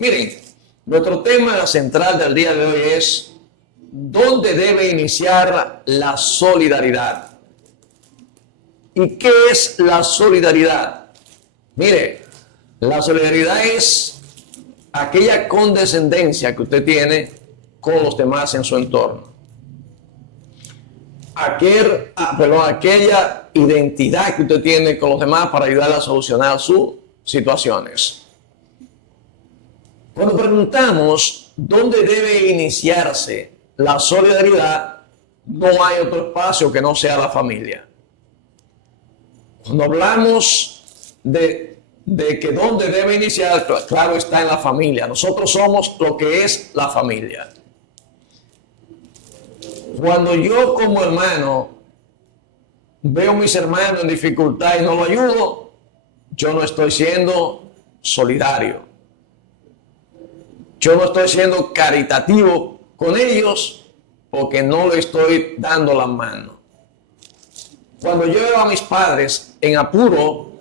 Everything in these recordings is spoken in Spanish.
Miren, nuestro tema central del día de hoy es ¿dónde debe iniciar la solidaridad? ¿Y qué es la solidaridad? Mire, la solidaridad es aquella condescendencia que usted tiene con los demás en su entorno. Aquella identidad que usted tiene con los demás para ayudar a solucionar sus situaciones. Cuando preguntamos dónde debe iniciarse la solidaridad, no hay otro espacio que no sea la familia. Cuando hablamos de que dónde debe iniciar, claro, está en la familia. Nosotros somos lo que es la familia. Cuando yo como hermano veo a mis hermanos en dificultad y no lo ayudo, yo no estoy siendo solidario. Yo no estoy siendo caritativo con ellos porque no le estoy dando la mano. Cuando yo veo a mis padres en apuro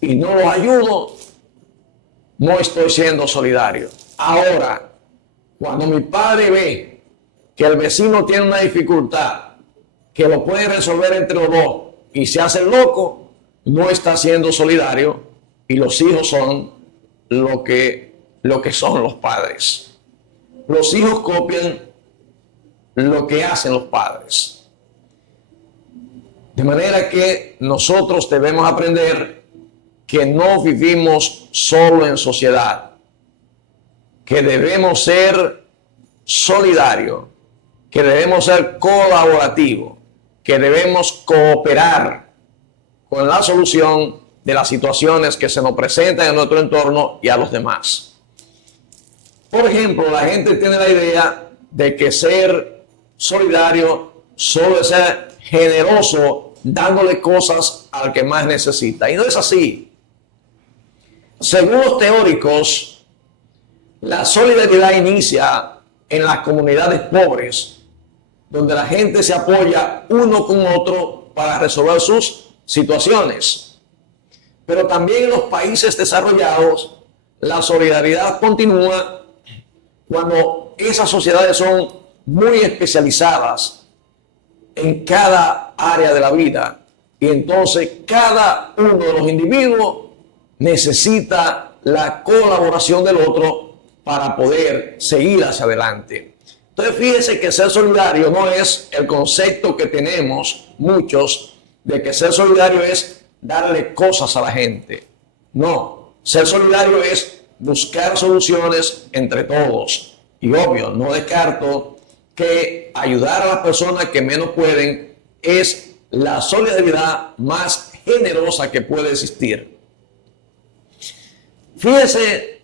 y no los ayudo, no estoy siendo solidario. Ahora, cuando mi padre ve que el vecino tiene una dificultad, que lo puede resolver entre los dos y se hace loco, no está siendo solidario, y los hijos son lo que son los padres. Los hijos copian lo que hacen los padres. De manera que nosotros debemos aprender que no vivimos solo en sociedad, que debemos ser solidarios, que debemos ser colaborativos, que debemos cooperar con la solución de las situaciones que se nos presentan en nuestro entorno y a los demás. Por ejemplo, la gente tiene la idea de que ser solidario solo es ser generoso dándole cosas al que más necesita. Y no es así. Según los teóricos, la solidaridad inicia en las comunidades pobres, donde la gente se apoya uno con otro para resolver sus situaciones. Pero también en los países desarrollados, la solidaridad continúa cuando esas sociedades son muy especializadas en cada área de la vida. Y entonces cada uno de los individuos necesita la colaboración del otro para poder seguir hacia adelante. Entonces fíjense que ser solidario no es el concepto que tenemos muchos de que ser solidario es darle cosas a la gente. No, ser solidario es buscar soluciones entre todos. Y obvio, no descarto que ayudar a las personas que menos pueden es la solidaridad más generosa que puede existir. Fíjese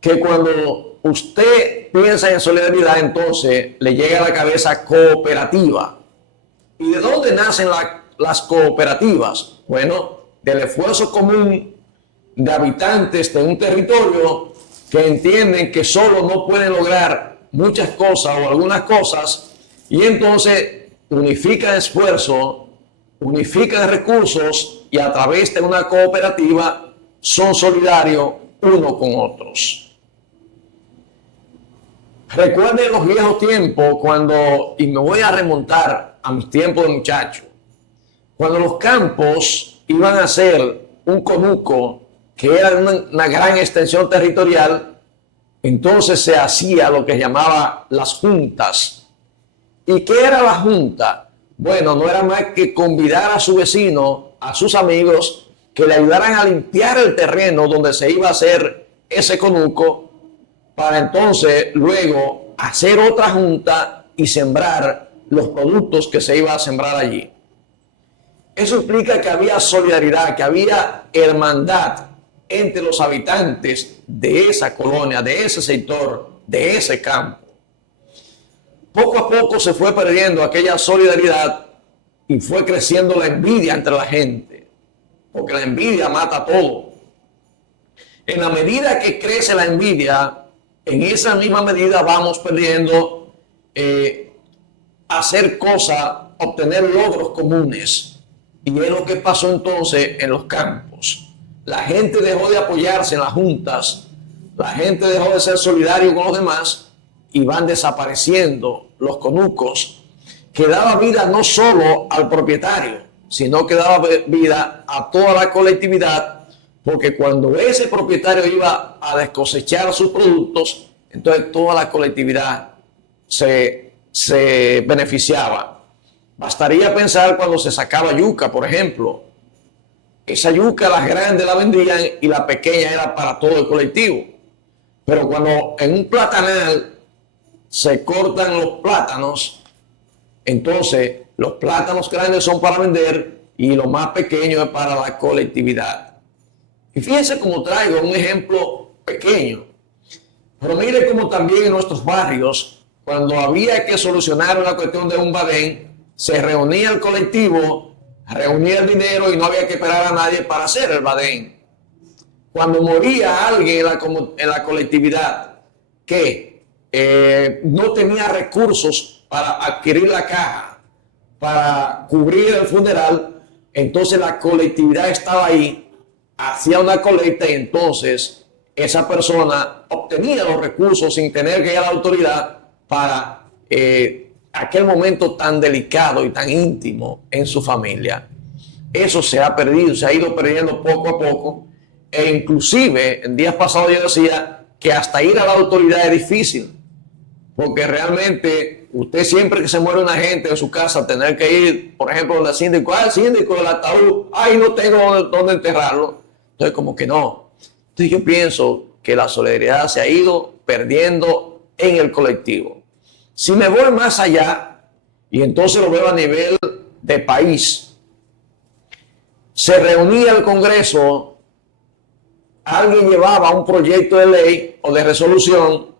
que cuando usted piensa en solidaridad, entonces le llega a la cabeza cooperativa. ¿Y de dónde nacen las cooperativas? Bueno, del esfuerzo común de habitantes de un territorio que entienden que solo no pueden lograr muchas cosas o algunas cosas, y entonces unifican esfuerzo, unifican recursos, y a través de una cooperativa son solidarios uno con otros. Recuerden los viejos tiempos y me voy a remontar a mis tiempos de muchacho, cuando los campos iban a ser un conuco, que era una gran extensión territorial, entonces se hacía lo que llamaba las juntas. ¿Y qué era la junta? Bueno, no era más que convidar a su vecino, a sus amigos, que le ayudaran a limpiar el terreno donde se iba a hacer ese conuco, para entonces luego hacer otra junta y sembrar los productos que se iba a sembrar allí. Eso implica que había solidaridad, que había hermandad entre los habitantes de esa colonia, de ese sector, de ese campo. Poco a poco se fue perdiendo aquella solidaridad y fue creciendo la envidia entre la gente, porque la envidia mata todo. En la medida que crece la envidia, en esa misma medida vamos perdiendo hacer cosas, obtener logros comunes. Y es lo que pasó entonces en los campos. La gente dejó de apoyarse en las juntas, La gente dejó de ser solidario con los demás y van desapareciendo los conucos, que daba vida no solo al propietario, sino que daba vida a toda la colectividad, porque cuando ese propietario iba a descosechar sus productos, entonces toda la colectividad se beneficiaba. Bastaría pensar cuando se sacaba yuca, por ejemplo. Esa yuca, las grandes la vendían y la pequeña era para todo el colectivo. Pero cuando en un platanal se cortan los plátanos, entonces los plátanos grandes son para vender y lo más pequeño es para la colectividad. Y fíjense cómo traigo un ejemplo pequeño. Pero mire cómo también en nuestros barrios, cuando había que solucionar una cuestión de un badén, se reunía el colectivo, reunía el dinero y no había que esperar a nadie para hacer el badén. Cuando moría alguien en la colectividad que no tenía recursos para adquirir la caja, para cubrir el funeral, entonces la colectividad estaba ahí, hacía una colecta y entonces esa persona obtenía los recursos sin tener que ir a la autoridad para aquel momento tan delicado y tan íntimo en su familia. Eso se ha perdido, se ha ido perdiendo poco a poco. E inclusive, en días pasados yo decía que hasta ir a la autoridad es difícil, porque realmente usted siempre que se muere una gente en su casa, tener que ir, por ejemplo, donde el síndico, el síndico del ataúd, no tengo dónde enterrarlo. Entonces, como que no. Entonces yo pienso que la solidaridad se ha ido perdiendo en el colectivo. Si me voy más allá, y entonces lo veo a nivel de país, se reunía el Congreso, alguien llevaba un proyecto de ley o de resolución,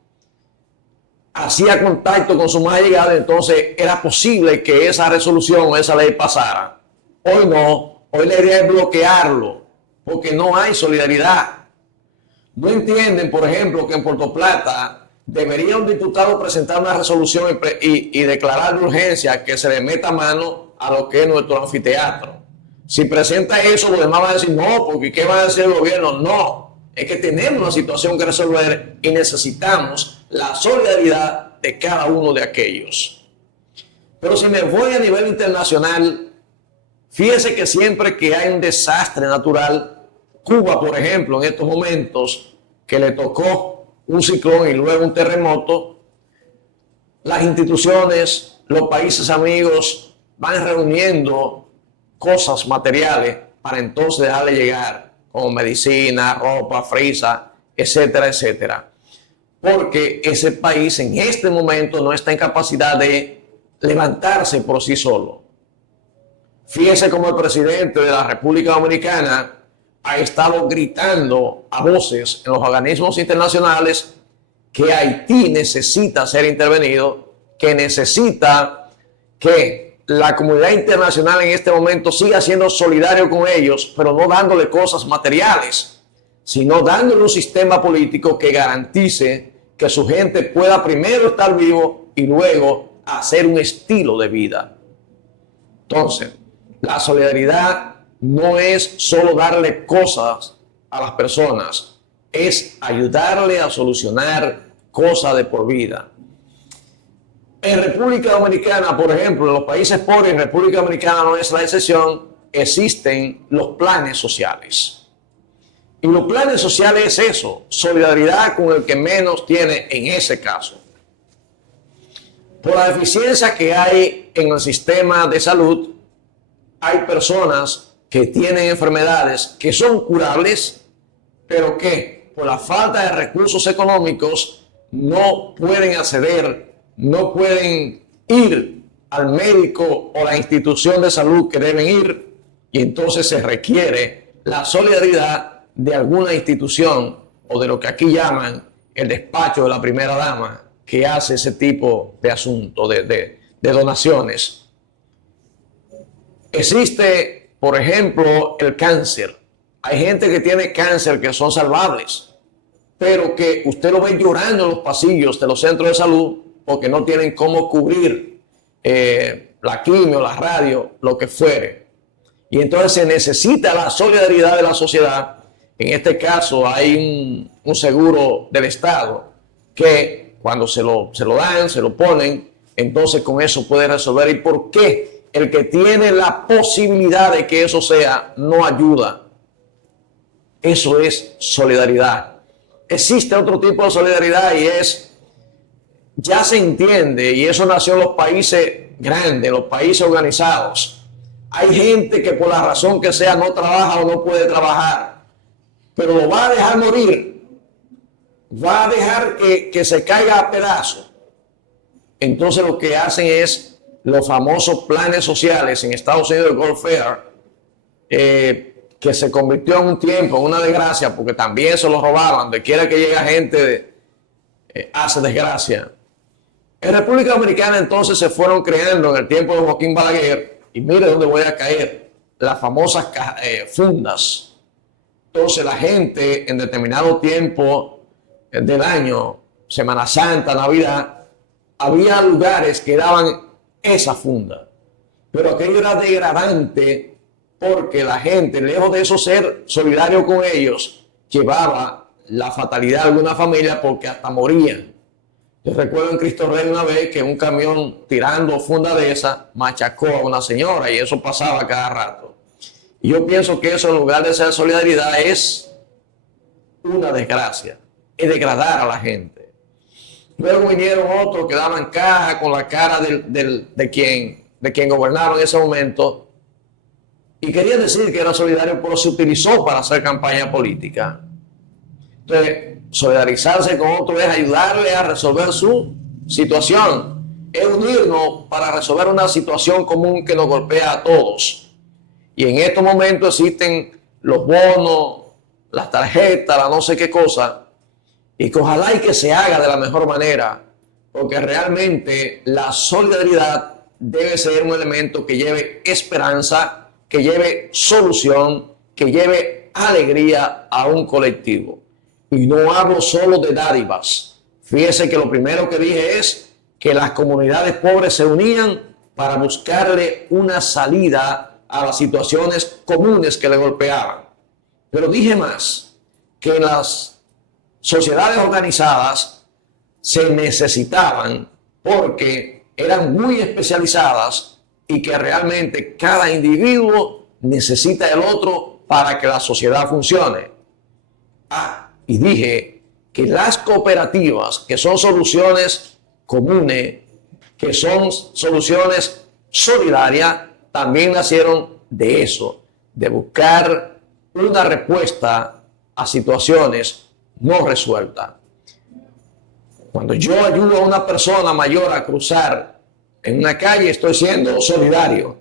hacía contacto con su más allegado, entonces era posible que esa resolución o esa ley pasara. Hoy no, hoy la idea es bloquearlo, porque no hay solidaridad. No entienden, por ejemplo, que en Puerto Plata debería un diputado presentar una resolución y declarar de urgencia que se le meta mano a lo que es nuestro anfiteatro. Si presenta eso, los demás van a decir, no, porque ¿qué va a decir el gobierno? No, es que tenemos una situación que resolver y necesitamos la solidaridad de cada uno de aquellos. Pero si me voy a nivel internacional, fíjese que siempre que hay un desastre natural, Cuba, por ejemplo, en estos momentos que le tocó un ciclón y luego un terremoto, las instituciones, los países amigos van reuniendo cosas materiales para entonces dejarle llegar, como medicina, ropa, frisa, etcétera, etcétera. Porque ese país en este momento no está en capacidad de levantarse por sí solo. Fíjese cómo el presidente de la República Dominicana ha estado gritando a voces en los organismos internacionales que Haití necesita ser intervenido, que necesita que la comunidad internacional en este momento siga siendo solidario con ellos, pero no dándole cosas materiales, sino dándole un sistema político que garantice que su gente pueda primero estar vivo y luego hacer un estilo de vida. Entonces, la solidaridad no es solo darle cosas a las personas, es ayudarle a solucionar cosas de por vida. En República Dominicana, por ejemplo, en los países pobres, en República Dominicana no es la excepción, existen los planes sociales. Y los planes sociales es eso, solidaridad con el que menos tiene en ese caso. Por la deficiencia que hay en el sistema de salud, hay personas que tienen enfermedades que son curables, pero que por la falta de recursos económicos no pueden acceder, no pueden ir al médico o la institución de salud que deben ir, y entonces se requiere la solidaridad de alguna institución o de lo que aquí llaman el despacho de la primera dama, que hace ese tipo de asunto, de donaciones. Existe, por ejemplo, el cáncer. Hay gente que tiene cáncer que son salvables, pero que usted lo ve llorando en los pasillos de los centros de salud porque no tienen cómo cubrir la quimio, la radio, lo que fuere. Y entonces se necesita la solidaridad de la sociedad En este caso hay un seguro del Estado que cuando se lo dan, se lo ponen, entonces con eso puede resolver. ¿Y por qué el que tiene la posibilidad de que eso sea no ayuda? Eso es solidaridad. Existe otro tipo de solidaridad y ya se entiende, y eso nació en los países grandes, los países organizados. Hay gente que por la razón que sea no trabaja o no puede trabajar, pero lo va a dejar morir, va a dejar que se caiga a pedazos. Entonces lo que hacen es los famosos planes sociales en Estados Unidos, el welfare, que se convirtió en un tiempo en una desgracia, porque también se lo robaban. Donde quiera que llega gente, hace desgracia. En República Dominicana entonces se fueron creando en el tiempo de Joaquín Balaguer, y mire dónde voy a caer, las famosas fundas. Entonces la gente en determinado tiempo del año, Semana Santa, Navidad, había lugares que daban esa funda. Pero aquello era degradante porque la gente, lejos de eso ser solidario con ellos, llevaba la fatalidad de alguna familia porque hasta morían. Yo recuerdo en Cristo Rey una vez que un camión tirando funda de esa machacó a una señora, y eso pasaba cada rato. Y yo pienso que eso, en lugar de ser solidaridad, es una desgracia, es degradar a la gente. Luego vinieron otros que daban caja con la cara de quien gobernaba en ese momento, y quería decir que era solidario, pero se utilizó para hacer campaña política. Entonces, solidarizarse con otro es ayudarle a resolver su situación, es unirnos para resolver una situación común que nos golpea a todos. Y en estos momentos existen los bonos, las tarjetas, la no sé qué cosa, y que ojalá y que se haga de la mejor manera, porque realmente la solidaridad debe ser un elemento que lleve esperanza, que lleve solución, que lleve alegría a un colectivo. Y no hablo solo de dádivas. Fíjese que lo primero que dije es que las comunidades pobres se unían para buscarle una salida a las situaciones comunes que le golpeaban. Pero dije más, que en las sociedades organizadas se necesitaban porque eran muy especializadas y que realmente cada individuo necesita del otro para que la sociedad funcione. Y dije que las cooperativas, que son soluciones comunes, que son soluciones solidarias, también nacieron de eso, de buscar una respuesta a situaciones no resueltas. Cuando yo ayudo a una persona mayor a cruzar en una calle, estoy siendo solidario.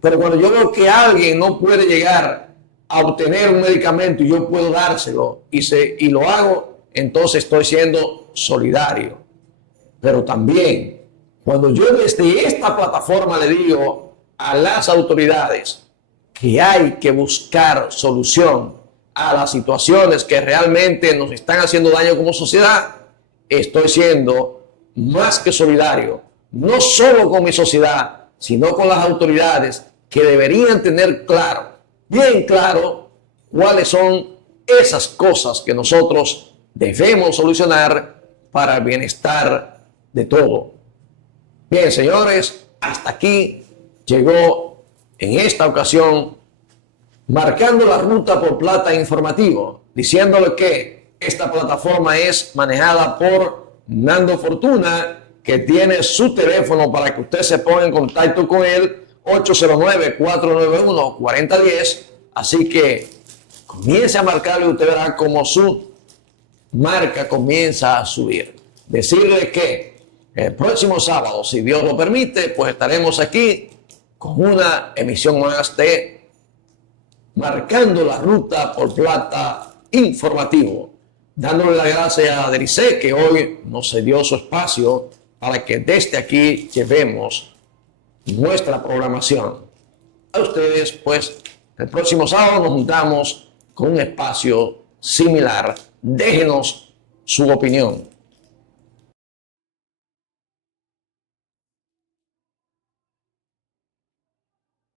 Pero cuando yo veo que alguien no puede llegar a obtener un medicamento y yo puedo dárselo y lo hago, entonces estoy siendo solidario. Pero también, cuando yo desde esta plataforma le digo a las autoridades que hay que buscar solución a las situaciones que realmente nos están haciendo daño como sociedad, estoy siendo más que solidario, no solo con mi sociedad, sino con las autoridades que deberían tener claro, bien claro, cuáles son esas cosas que nosotros debemos solucionar para el bienestar de todo. Bien, señores, hasta aquí llegó en esta ocasión Marcando la Ruta por Plata Informativo, diciéndole que esta plataforma es manejada por Nando Fortuna, que tiene su teléfono para que usted se ponga en contacto con él, 809-491-4010. Así que comience a marcarle y usted verá cómo su marca comienza a subir. Decirle que el próximo sábado, si Dios lo permite, pues estaremos aquí con una emisión más de Marcando la Ruta por Plata Informativo, dándole las gracias a Derisé, que hoy nos cedió su espacio para que desde aquí llevemos nuestra programación a ustedes. Pues el próximo sábado nos juntamos con un espacio similar. Déjenos su opinión.